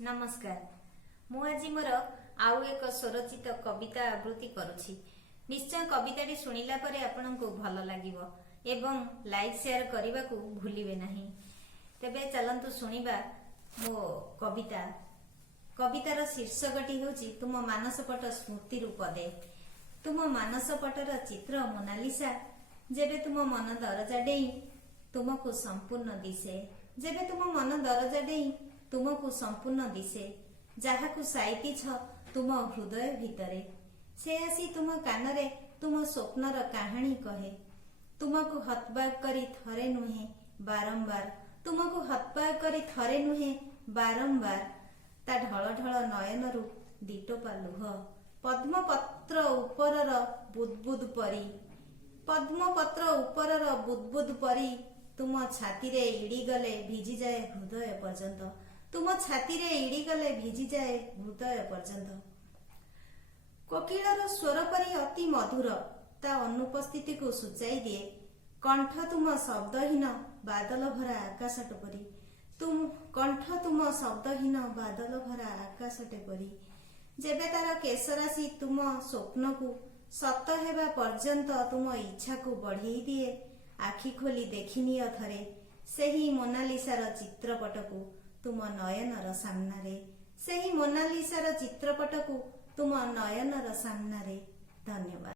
नमस्कार। मु आज मोर आउ एक स्वरचित कविता आवृत्ति करुछि। निश्चय कविताटी सुनिला परे आपनकु भल लागिबो एवं लाइक शेयर करने को भूलिबे नहीं। तेबे चलंतु सुनिबा मो कविता। कवितार शीर्षकटी होछि तुम मानसपट स्मृति रूप दे। तुम मानसपटर चित्र मोनालिसा जेबे तुम मन दरजा डेई तुमको संपूर्ण दिसे। जेबे तुम मन दरजा डेई तुमको संपूर्ण दिसे। जहाकु साइती छ तुम हृदय भितरे से आसी तुम कानरे तुम स्वप्नर कहानी कहे। तुमको हतबाग करी थरे नुहे बारंबार। तुमको हतबाग करी थरे नुहे बारंबार। ता ढळ ढळ नयनरु दिटोपा लुह पद्मपत्र उपरर बुदबुद परी। पद्मपत्र उपरर बुदबुद परी तुम छाती रे इड़ी गले भिजी जाए हृदय पर्यंत। तुम छाती रे इड़ी गले भिजी जाए हृदय पर्यंत। कोकिलर स्वर परी अति मधुर ता अनुपस्थिति को सूचाई दिए। कंठ तुम शब्दहीन बादल भरा आकाशटे परी। तुम कंठ तुम शब्दहीन बादल भरा आकाशटे परी। जेबे तार केशराशी तुम स्वप्न को सत हेबा पर्यंत तुम इच्छा को बढ़ाई दिए। आखि खोली देखिनिय थरे सेही मोनालिसार चित्रपट को तुम नयनर सामनारे। सेही मोनालिसार चित्रपट को तुम नयनर सामनारे। धन्यवाद।